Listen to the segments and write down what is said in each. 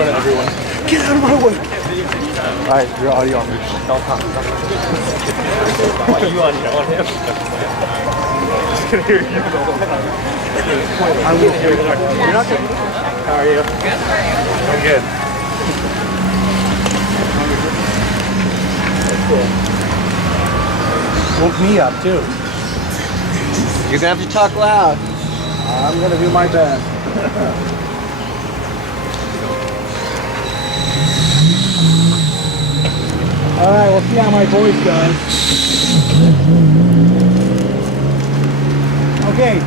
front of everyone. Get out of my way. Alright, your audio on me. Don't talk. I want you on here. I want him. Just gonna hear you. I will hear you. You're not good. How are you? I'm good. Woke me up too. You're gonna have to talk loud. I'm gonna do my best. All right, we'll see how my voice does. Okay,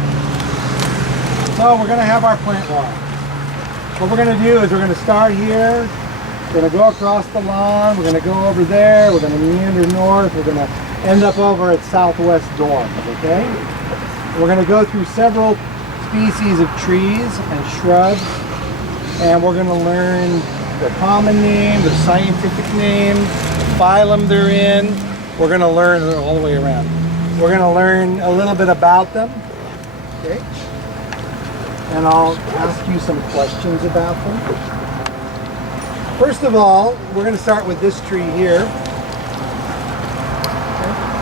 so we're gonna have our plant walk. What we're gonna do is we're gonna start here. We're gonna go across the lawn. We're gonna go over there. We're gonna meander north. We're gonna end up over at Southwest Dorms, okay? We're gonna go through several species of trees and shrubs, and we're gonna learn their common name, their scientific name, the phylum they're in. We're gonna learn all the way around. We're gonna learn a little bit about them, okay? And I'll ask you some questions about them. First of all, we're gonna start with this tree here.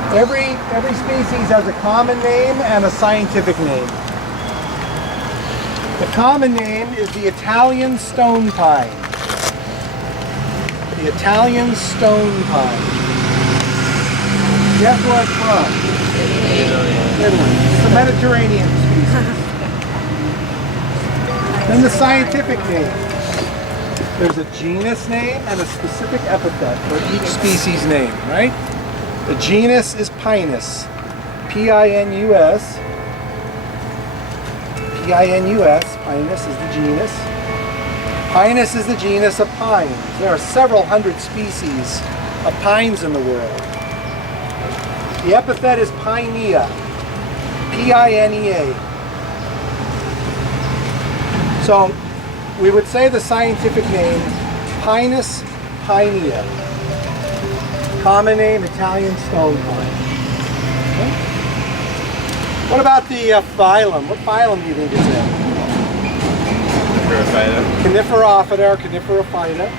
Okay. Every species has a common name and a scientific name. The common name is the Italian stone pine. The Italian stone pine. Guess where it's from? Italy. It's a Mediterranean species. Then the scientific name. There's a genus name and a specific epithet for each species name, right? The genus is Pinus. P-I-N-U-S. P-I-N-U-S. Pinus is the genus. Pinus is the genus of pines. There are several hundred species of pines in the world. The epithet is Pinea. P-I-N-E-A. So we would say the scientific name Pinus pinea. Common name Italian stone pine. Okay. What about the phylum? What phylum do you think it's in? Coniferophyta or Coniferophyta,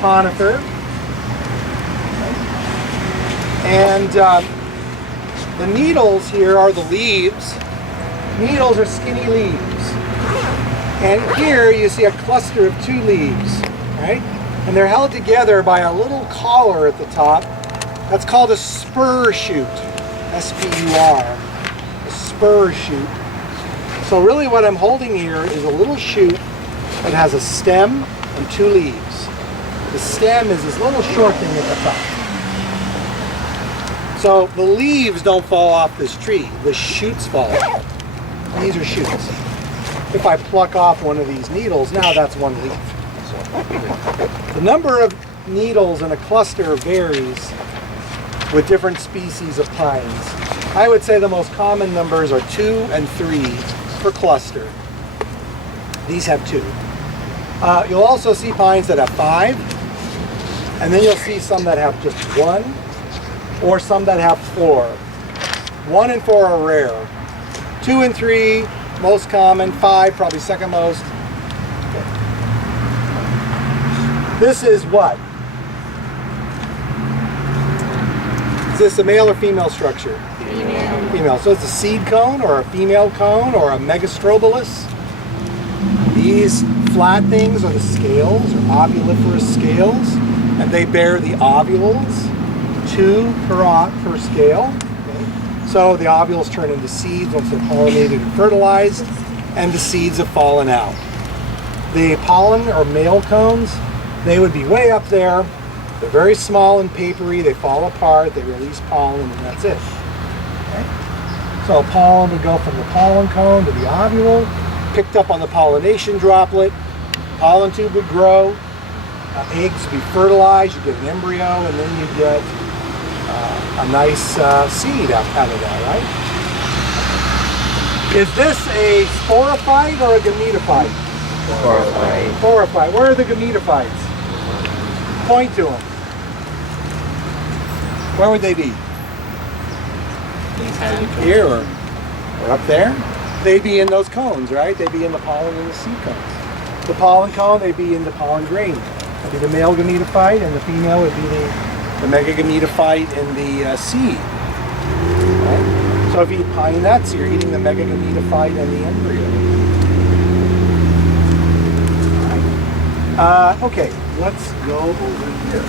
conifer. And the needles here are the leaves. Needles are skinny leaves. And here you see a cluster of two leaves, right? And they're held together by a little collar at the top. That's called a spur shoot, S-P-U-R, a spur shoot. So really what I'm holding here is a little shoot that has a stem and two leaves. The stem is this little short thing at the top. So the leaves don't fall off this tree, the shoots fall off. These are shoots. If I pluck off one of these needles, now that's one leaf. So, the number of needles in a cluster varies with different species of pines. I would say the most common numbers are 2 and 3 per cluster. These have 2. You'll also see pines that have 5, and then you'll see some that have just 1, or some that have 4. 1 and 4 are rare. 2 and 3, most common. 5, probably second most. Okay. This is what? Is this a male or female structure? Female. Female. So it's a seed cone or a female cone or a megastrobilus. These flat things are the scales or ovuliferous scales, and they bear the ovules, 2 per scale. So the ovules turn into seeds once they're pollinated and fertilized, and the seeds have fallen out. The pollen or male cones, they would be way up there. They're very small and papery. They fall apart. They release pollen, and that's it. Okay? So pollen would go from the pollen cone to the ovule, picked up on the pollination droplet. Pollen tube would grow. Eggs would be fertilized. You get an embryo, and then you get a nice seed out of that, right? Is this a sporophyte or a gametophyte? Sporophyte. Sporophyte. Where are the gametophytes? Point to them. Where would they be? Here or up there? They'd be in those cones, right? They'd be in the pollen and the seed cones. The pollen cone, they'd be in the pollen grain. It'd be the male gametophyte, and the female would be the megagametophyte in the seed. Right? So if you eat pine nuts, you're eating the megagametophyte and the embryo. Right. Okay, let's go over here.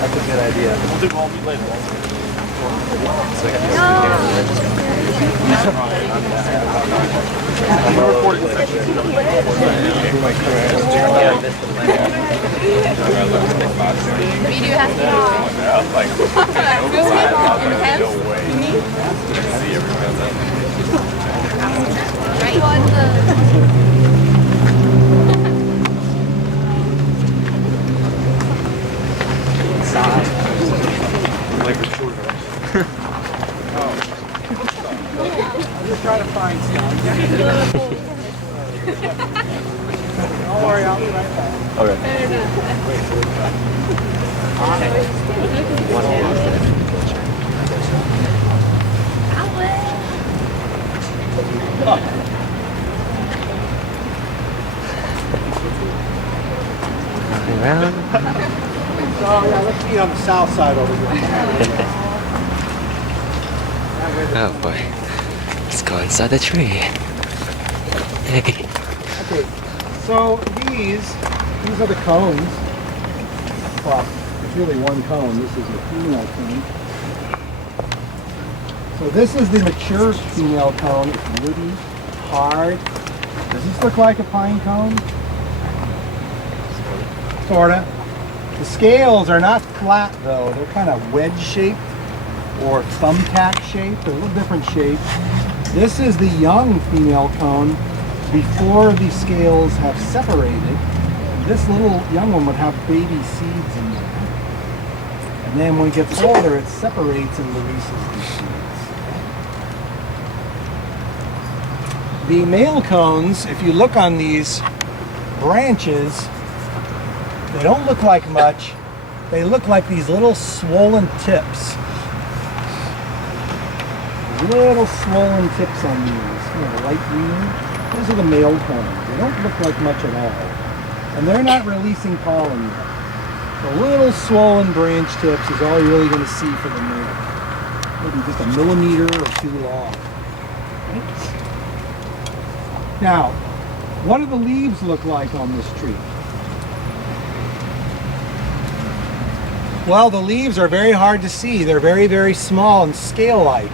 That's a good idea. We'll do all meat later. Video has to I'm just trying to find stuff. Don't worry, I'll be right back. Okay. Around. So yeah, let's meet on the south side over here. Oh boy. Let's go inside the tree. Hey. Okay, so these are the cones. Well, it's really one cone. This is a female cone. So this is the mature female cone. It's woody, hard. Does this look like a pine cone? Sorta. The scales are not flat though. They're kind of wedge shaped or thumbtack shaped. They're a little different shape. This is the young female cone before the scales have separated. This little young one would have baby seeds in there. And then when it gets older, it separates and releases the seeds. The male cones, if you look on these branches, they don't look like much. They look like these little swollen tips. Little swollen tips on these, light green. Those are the male cones. They don't look like much at all. And they're not releasing pollen yet. The little swollen branch tips is all you're really going to see for the male. Maybe just a millimeter or two long. Now, what do the leaves look like on this tree? Well, the leaves are very hard to see. They're very, very small and scale-like.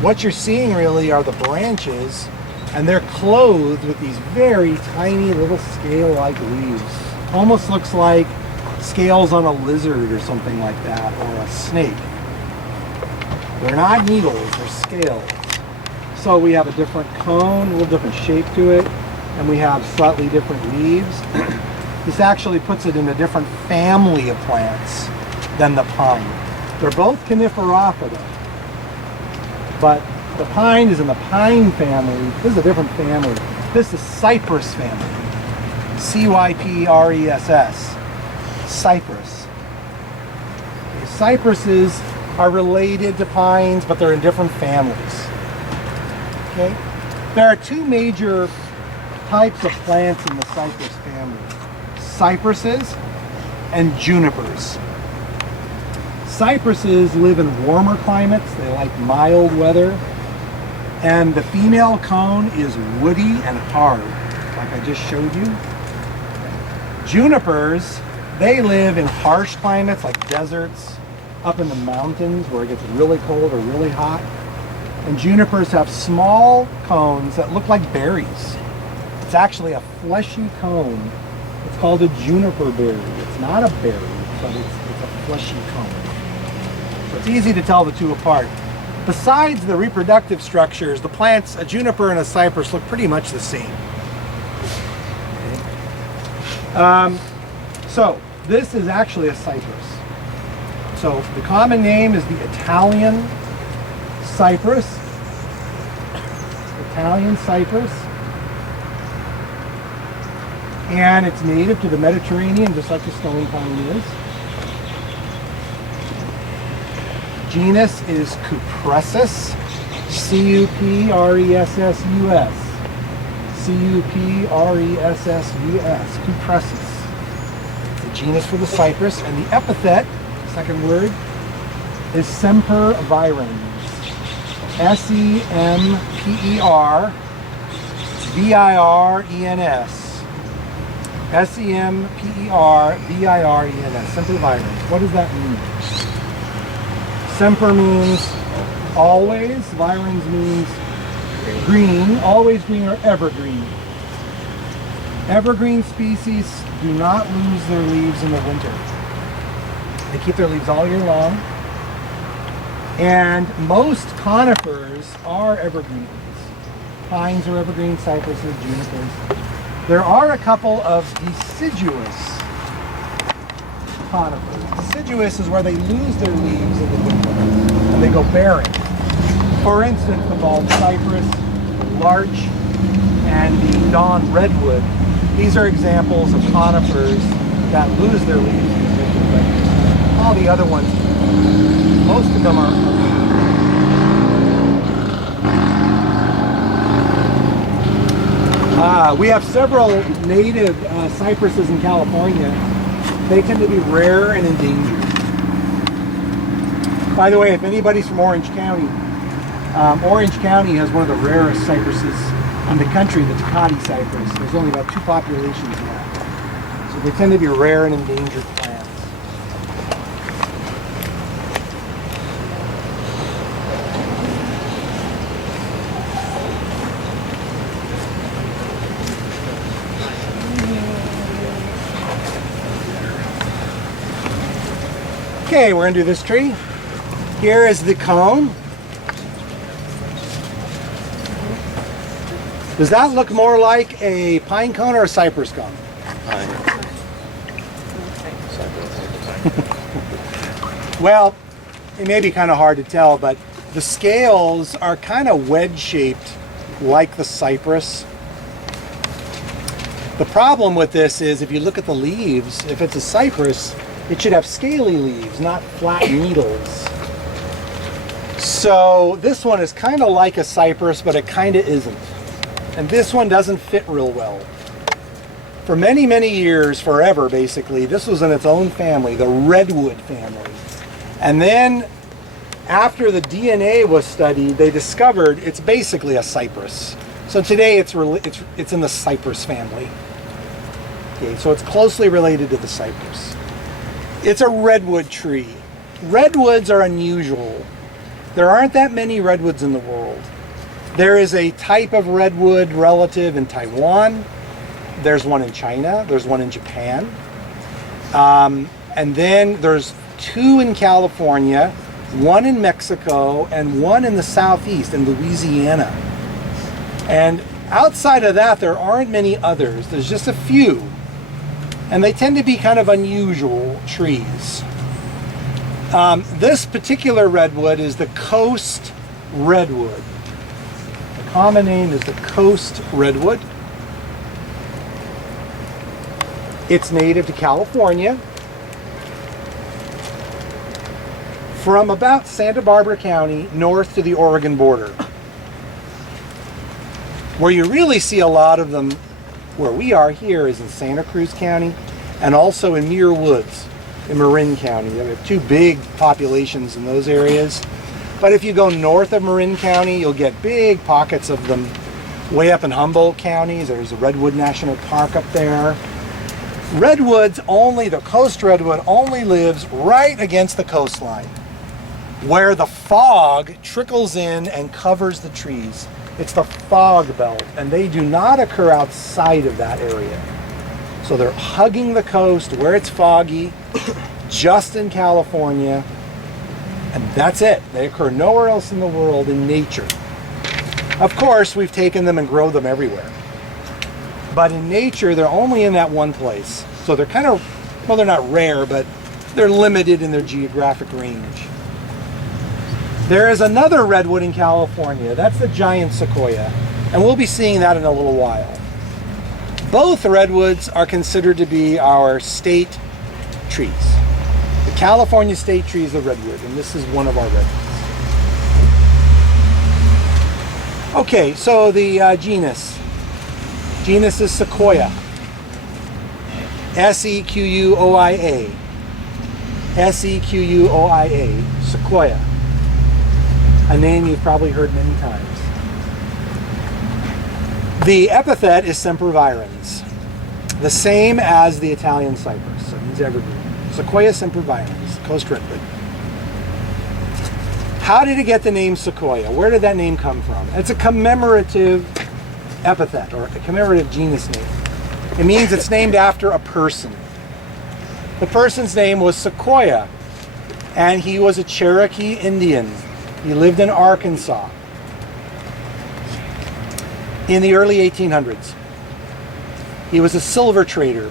What you're seeing really are the branches, and they're clothed with these very tiny little scale-like leaves. Almost looks like scales on a lizard or something like that, or a snake. They're not needles, they're scales. So we have a different cone, a little different shape to it, and we have slightly different leaves. This actually puts it in a different family of plants than the pine. They're both coniferophyta, but the pine is in the pine family. This is a different family. This is cypress family. C-Y-P-R-E-S-S. Cypress. Okay, cypresses are related to pines, but they're in different families. Okay? There are two major types of plants in the cypress family. Cypresses and junipers. Cypresses live in warmer climates. They like mild weather. And the female cone is woody and hard, like I just showed you. Junipers, they live in harsh climates like deserts, up in the mountains where it gets really cold or really hot. And junipers have small cones that look like berries. It's actually a fleshy cone. It's called a juniper berry. It's not a berry, but it's a fleshy cone. So it's easy to tell the two apart. Besides the reproductive structures, the plants, a juniper and a cypress, look pretty much the same. Okay. So this is actually a cypress. So the common name is the Italian cypress. Italian cypress. And it's native to the Mediterranean, just like the stone pine is. Genus is Cupressus, C-U-P-R-E-S-S-U-S. C-U-P-R-E-S-S-U-S, Cupressus. The genus for the cypress, and the epithet, second word, is sempervirens. S-E-M-P-E-R-V-I-R-E-N-S. S-E-M-P-E-R-V-I-R-E-N-S, sempervirens. What does that mean? Semper means always, virens means green, always green or evergreen. Evergreen species do not lose their leaves in the winter. They keep their leaves all year long. And most conifers are evergreens. Pines are evergreen, cypresses, junipers. There are a couple of deciduous conifers. Deciduous is where they lose their leaves in the winter and they go barren. For instance, the bald cypress, the larch, and the dawn redwood. These are examples of conifers that lose their leaves in the winter. But all the other ones, most of them are. We have several native cypresses in California. They tend to be rare and endangered. By the way, if anybody's from Orange County has one of the rarest cypresses in the country, the Tecate cypress. There's only about 2 populations left. So they tend to be rare and endangered plants. Okay, we're going to do this tree. Here is the cone. Does that look more like a pine cone or a cypress cone? Well, it may be kind of hard to tell, but the scales are kind of wedge-shaped like the cypress. The problem with this is if you look at the leaves, if it's a cypress, it should have scaly leaves, not flat needles. So this one is kind of like a cypress, but it kind of isn't. And this one doesn't fit real well. For many, many years, forever basically, this was in its own family, the redwood family. And then after the DNA was studied, they discovered it's basically a cypress. So today it's in the cypress family. Okay, so it's closely related to the cypress. It's a redwood tree. Redwoods are unusual. There aren't that many redwoods in the world. There is a type of redwood relative in Taiwan. There's one in China. There's one in Japan. And then there's 2 in California, 1 in Mexico, and 1 in the southeast in Louisiana. And outside of that, there aren't many others. There's just a few. And they tend to be kind of unusual trees. This particular redwood is the coast redwood. The common name is the coast redwood. It's native to California from about Santa Barbara County north to the Oregon border. Where you really see a lot of them, where we are here, is in Santa Cruz County and also in Muir Woods in Marin County. We have 2 big populations in those areas. But if you go north of Marin County, you'll get big pockets of them way up in Humboldt County. There's a Redwood National Park up there. Redwoods only, the coast redwood only lives right against the coastline, where the fog trickles in and covers the trees. It's the fog belt, and they do not occur outside of that area. So they're hugging the coast where it's foggy, just in California, and that's it. They occur nowhere else in the world in nature. Of course, we've taken them and grow them everywhere. But in nature, they're only in that one place. So they're kind of, well, they're not rare, but they're limited in their geographic range. There is another redwood in California. That's the giant sequoia. And we'll be seeing that in a little while. Both redwoods are considered to be our state trees. The California state tree is a redwood, and this is one of our redwoods. Okay, so the genus. Genus is Sequoia. S-E-Q-U-O-I-A. S-E-Q-U-O-I-A. Sequoia. A name you've probably heard many times. The epithet is sempervirens, the same as the Italian cypress, so it means evergreen. Sequoia sempervirens, coast redwood. How did it get the name Sequoia? Where did that name come from? It's a commemorative epithet, or a commemorative genus name. It means it's named after a person. The person's name was Sequoia, and he was a Cherokee Indian. He lived in Arkansas in the early 1800s. He was a silver trader.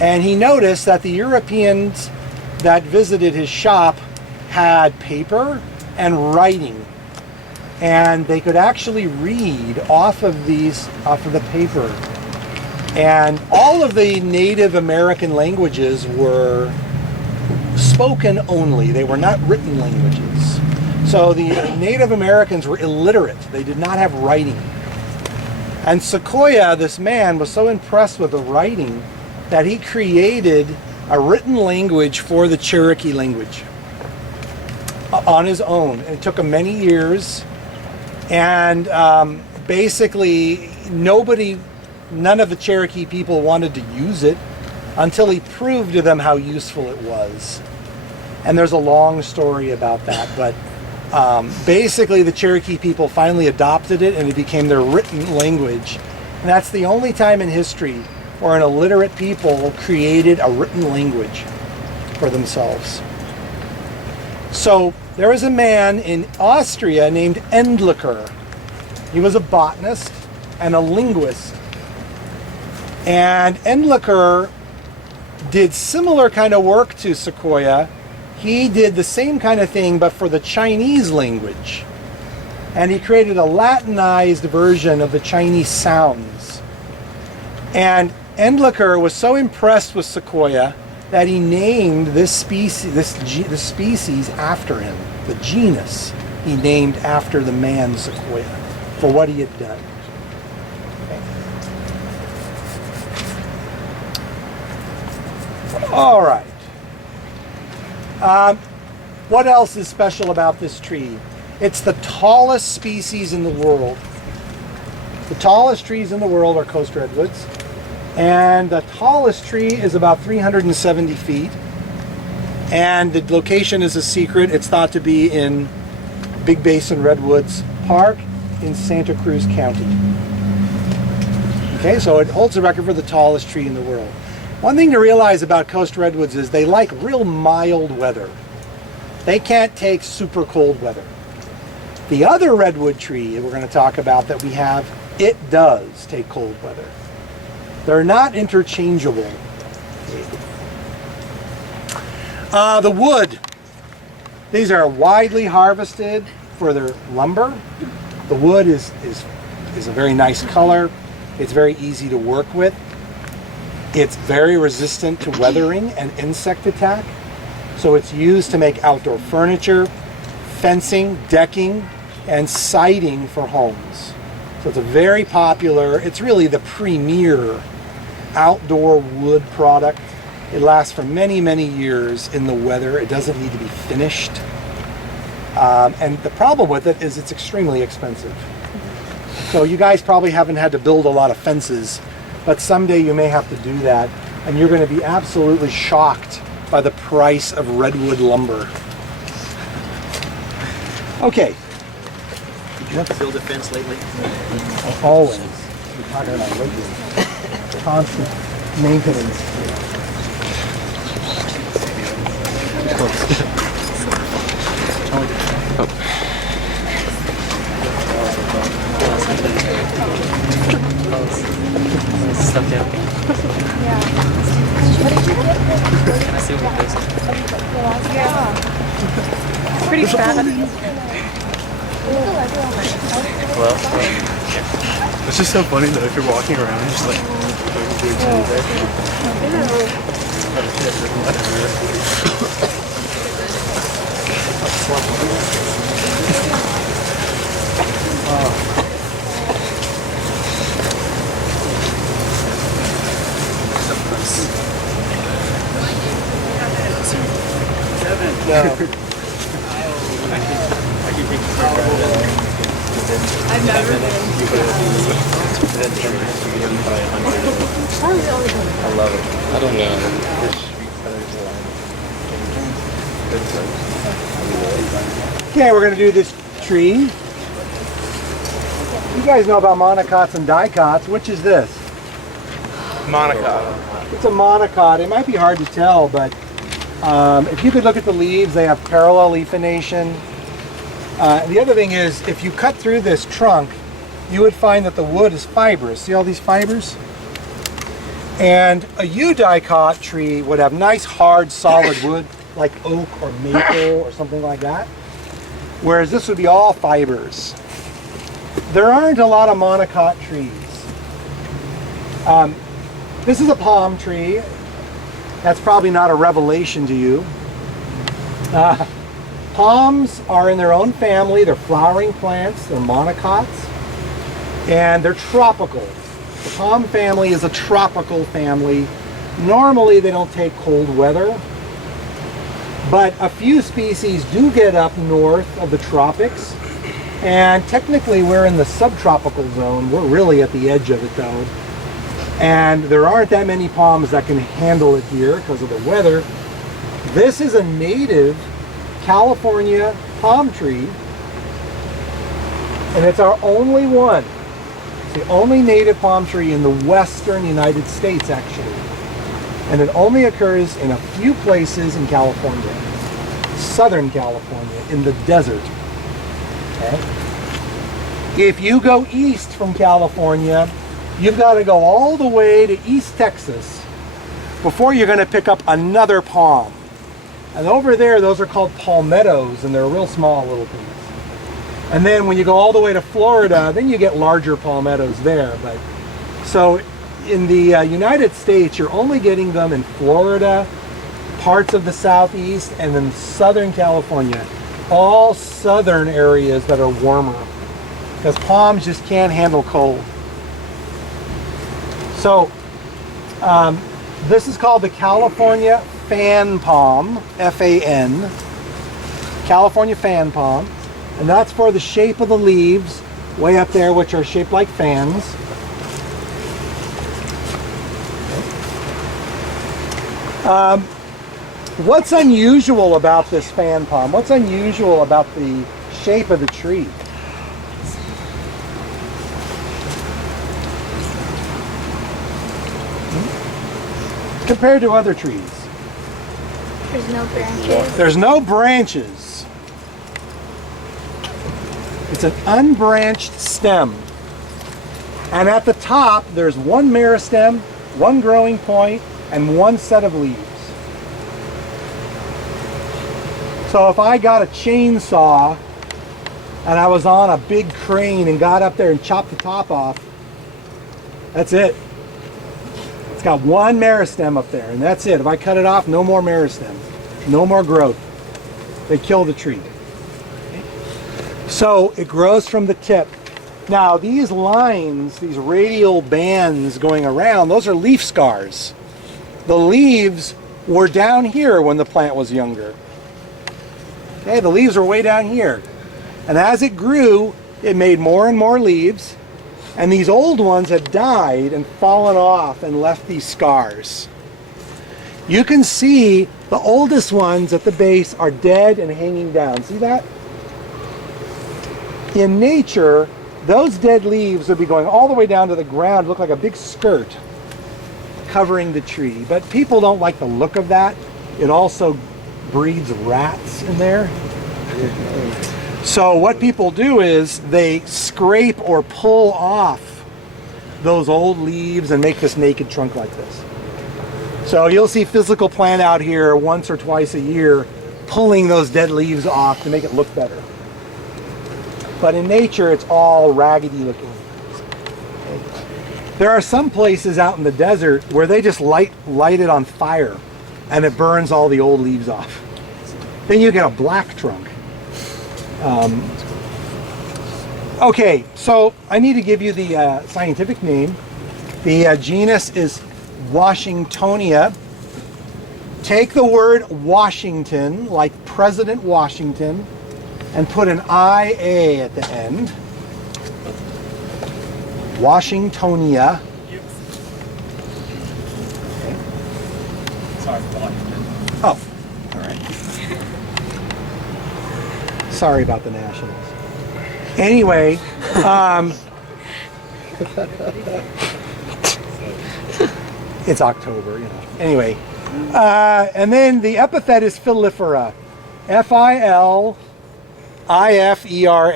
And he noticed that the Europeans that visited his shop had paper and writing. And they could actually read off of the paper. And all of the Native American languages were spoken only. They were not written languages. So the Native Americans were illiterate. They did not have writing. And Sequoia, this man, was so impressed with the writing that he created a written language for the Cherokee language on his own. And it took him many years. And basically, none of the Cherokee people wanted to use it until he proved to them how useful it was. And there's a long story about that, but basically the Cherokee people finally adopted it and it became their written language. And that's the only time in history where an illiterate people created a written language for themselves. So there was a man in Austria named Endlicher. He was a botanist and a linguist. And Endlicher did similar kind of work to Sequoia. He did the same kind of thing, but for the Chinese language. And he created a Latinized version of the Chinese sounds. And Endlicher was so impressed with Sequoia that he named this species after him. The genus he named after the man Sequoia for what he had done. Okay. All right. What else is special about this tree? It's the tallest species in the world. The tallest trees in the world are coast redwoods. And the tallest tree is about 370 feet. And the location is a secret. It's thought to be in Big Basin Redwoods Park in Santa Cruz County. Okay, so it holds the record for the tallest tree in the world. One thing to realize about coast redwoods is they like real mild weather. They can't take super cold weather. The other redwood tree we're going to talk about that we have, it does take cold weather. They're not interchangeable. The wood. These are widely harvested for their lumber. The wood is a very nice color. It's very easy to work with. It's very resistant to weathering and insect attack. So it's used to make outdoor furniture, fencing, decking, and siding for homes. So it's a very popular, it's really the premier outdoor wood product. It lasts for many, many years in the weather. It doesn't need to be finished. And the problem with it is it's extremely expensive. So you guys probably haven't had to build a lot of fences, but someday you may have to do that, and you're going to be absolutely shocked by the price of redwood lumber. Okay. Did you have to build a fence lately? Always. We're talking about regular, constant maintenance. Stuff down. Can I see what it is? It's pretty fat. Well, It's just so funny though if you're walking around and just like doing I've never been. I love it. I don't know. Okay, we're going to do this tree. You guys know about monocots and dicots. Which is this? Monica. It's a monocot. It might be hard to tell, but if you could look at the leaves, they have parallel leafination. The other thing is, if you cut through this trunk, you would find that the wood is fibrous. See all these fibers? And a eudicot tree would have nice, hard, solid wood, like oak or maple or something like that. Whereas this would be all fibers. There aren't a lot of monocot trees. This is a palm tree. That's probably not a revelation to you. Palms are in their own family. They're flowering plants. They're monocots. And they're tropical. The palm family is a tropical family. Normally they don't take cold weather. But a few species do get up north of the tropics. And technically we're in the subtropical zone. We're really at the edge of it though. And there aren't that many palms that can handle it here because of the weather. This is a native California palm tree. And it's our only one. It's the only native palm tree in the western United States actually. And it only occurs in a few places in California. Southern California, in the desert. Okay? If you go east from California, you've got to go all the way to East Texas before you're going to pick up another palm. And over there, those are called palmettos, and they're real small little things. And then when you go all the way to Florida, then you get larger palmettos there. But so in the United States, you're only getting them in Florida, parts of the Southeast, and then Southern California. All southern areas that are warmer, because palms just can't handle cold. So this is called the California fan palm, F-A-N, California fan palm, and that's for the shape of the leaves way up there, which are shaped like fans. What's unusual about this fan palm? What's unusual about the shape of the tree? Compared to other trees? There's no branches. There's no branches. It's an unbranched stem. And at the top, there's one meristem, one growing point, and one set of leaves. So if I got a chainsaw and I was on a big crane and got up there and chopped the top off, that's it. It's got one meristem up there, and that's it. If I cut it off, no more meristem, no more growth. They kill the tree. So it grows from the tip. Now these lines, these radial bands going around, those are leaf scars. The leaves were down here when the plant was younger. Okay, the leaves were way down here. And as it grew, it made more and more leaves. And these old ones had died and fallen off and left these scars. You can see the oldest ones at the base are dead and hanging down. See that? In nature, those dead leaves would be going all the way down to the ground, look like a big skirt covering the tree. But people don't like the look of that. It also breeds rats in there. So what people do is they scrape or pull off those old leaves and make this naked trunk like this. So you'll see Physical Plant out here once or twice a year pulling those dead leaves off to make it look better. But in nature, it's all raggedy looking. There are some places out in the desert where they just light it on fire and it burns all the old leaves off. Then you get a black trunk. Okay, so I need to give you the scientific name. The genus is Washingtonia. Take the word Washington, like President Washington, and put an IA at the end. Washingtonia. Okay. Sorry, Washington. Oh, all right. Sorry about the Nationals. Anyway, it's October, you know. Anyway, and then the epithet is filifera. Filifera. Filifera.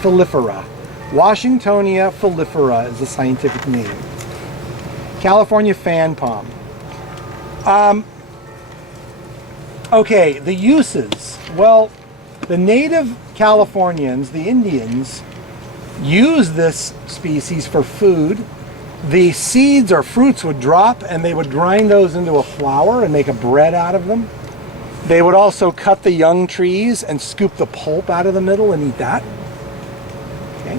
Filifera. Washingtonia filifera is the scientific name. California fan palm. Okay, the uses. Well, the native Californians, the Indians, use this species for food. The seeds or fruits would drop and they would grind those into a flour and make a bread out of them. They would also cut the young trees and scoop the pulp out of the middle and eat that. Okay.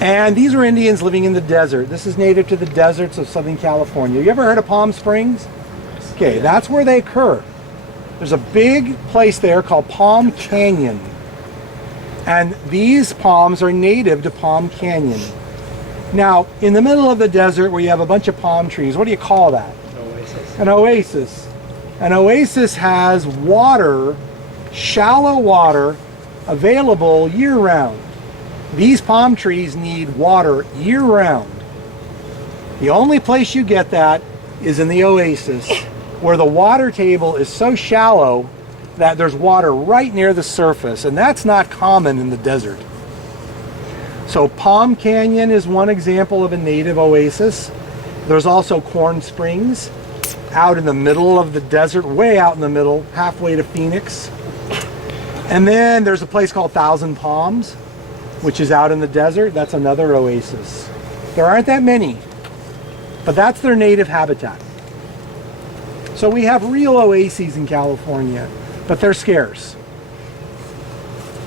And these were Indians living in the desert. This is native to the deserts of Southern California. You ever heard of Palm Springs? Okay, that's where they occur. There's a big place there called Palm Canyon. And these palms are native to Palm Canyon. Now, in the middle of the desert where you have a bunch of palm trees, what do you call that? Oasis. An oasis. An oasis has water, shallow water, available year-round. These palm trees need water year-round. The only place you get that is in the oasis, where the water table is so shallow that there's water right near the surface, and that's not common in the desert. So Palm Canyon is one example of a native oasis. There's also Corn Springs, out in the middle of the desert, way out in the middle, halfway to Phoenix. And then there's a place called Thousand Palms, which is out in the desert. That's another oasis. There aren't that many, but that's their native habitat. So we have real oases in California, but they're scarce.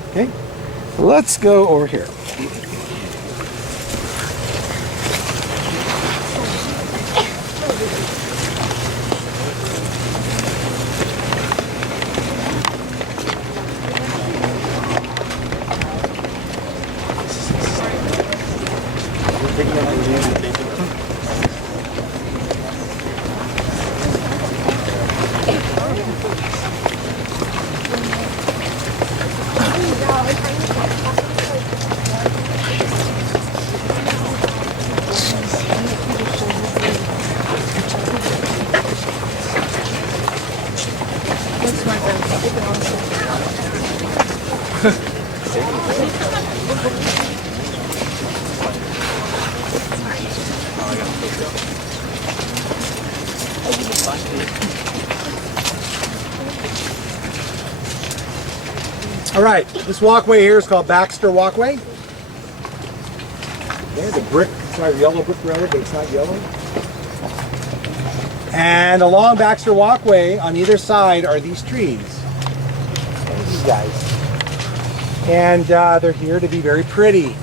Okay, let's go over here. All right, this walkway here is called Baxter Walkway. There's a brick, sorry, yellow brick road, but it's not yellow. And along Baxter Walkway, on either side, are these trees. These guys. And they're here to be very pretty.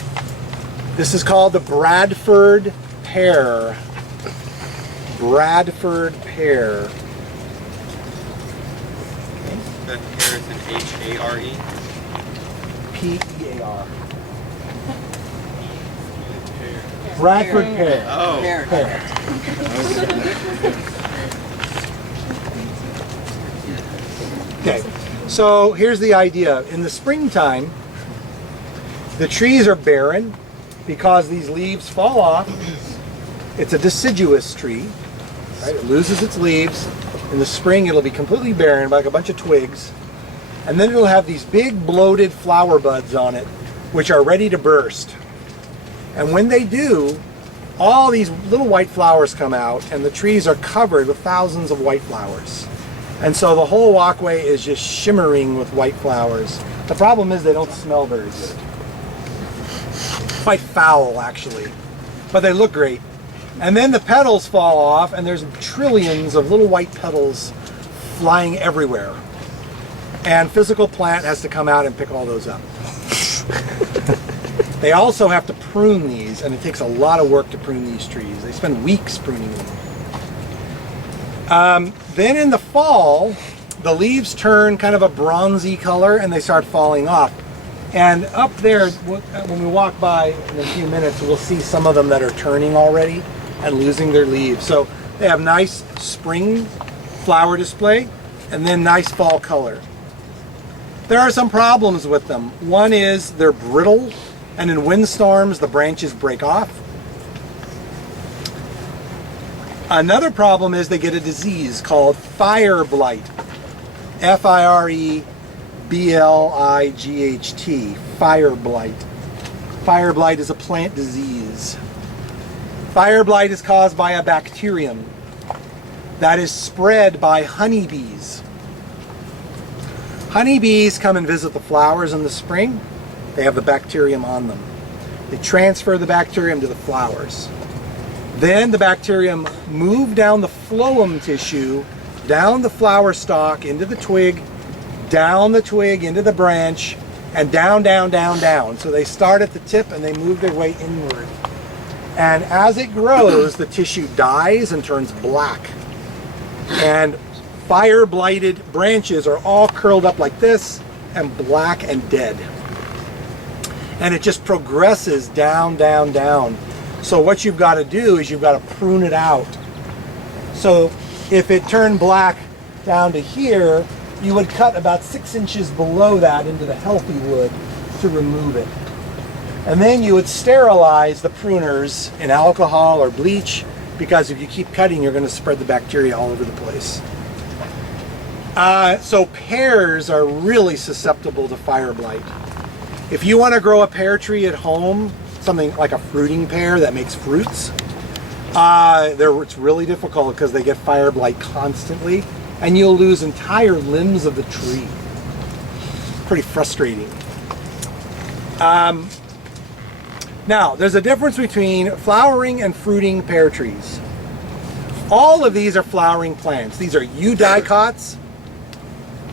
This is called the Bradford pear. Bradford pear. That pear is an H-A-R-E? P-E-A-R. Bradford pear. Oh. Pear. Okay, so here's the idea. In the springtime, the trees are barren because these leaves fall off. It's a deciduous tree, right? It loses its leaves. In the spring, it'll be completely barren, like a bunch of twigs. And then it'll have these big bloated flower buds on it, which are ready to burst. And when they do, all these little white flowers come out, and the trees are covered with thousands of white flowers. And so the whole walkway is just shimmering with white flowers. The problem is they don't smell very good. quite foul actually, but they look great. And then the petals fall off and there's trillions of little white petals flying everywhere. And Physical Plant has to come out and pick all those up. They also have to prune these, and it takes a lot of work to prune these trees. They spend weeks pruning them. Then in the fall, the leaves turn kind of a bronzy color and they start falling off. And up there, when we walk by in a few minutes, we'll see some of them that are turning already and losing their leaves. So they have nice spring flower display and then nice fall color. There are some problems with them. One is they're brittle, and in windstorms the branches break off. Another problem is they get a disease called fire blight. F-I-R-E-B-L-I-G-H-T, fire blight. Fire blight is a plant disease. Fire blight is caused by a bacterium that is spread by honeybees. Honeybees come and visit the flowers in the spring. They have the bacterium on them. They transfer the bacterium to the flowers. Then the bacterium move down the phloem tissue, down the flower stalk, into the twig, down the twig, into the branch, and down, down, down, down. So they start at the tip and they move their way inward. And as it grows, the tissue dies and turns black. And fire blighted branches are all curled up like this and black and dead. And it just progresses down, down, down. So what you've got to do is you've got to prune it out. So if it turned black down to here, you would cut about 6 inches below that into the healthy wood to remove it. And then you would sterilize the pruners in alcohol or bleach, because if you keep cutting, you're going to spread the bacteria all over the place. So pears are really susceptible to fire blight. If you want to grow a pear tree at home, something like a fruiting pear that makes fruits, it's really difficult because they get fire blight constantly, and you'll lose entire limbs of the tree. Pretty frustrating. Now, there's a difference between flowering and fruiting pear trees. All of these are flowering plants. These are eudicots,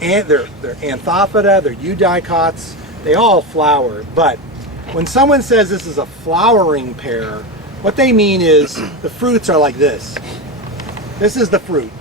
and they're Anthophyta, they're eudicots. They all flower, but when someone says this is a flowering pear, what they mean is the fruits are like this. This is the fruit.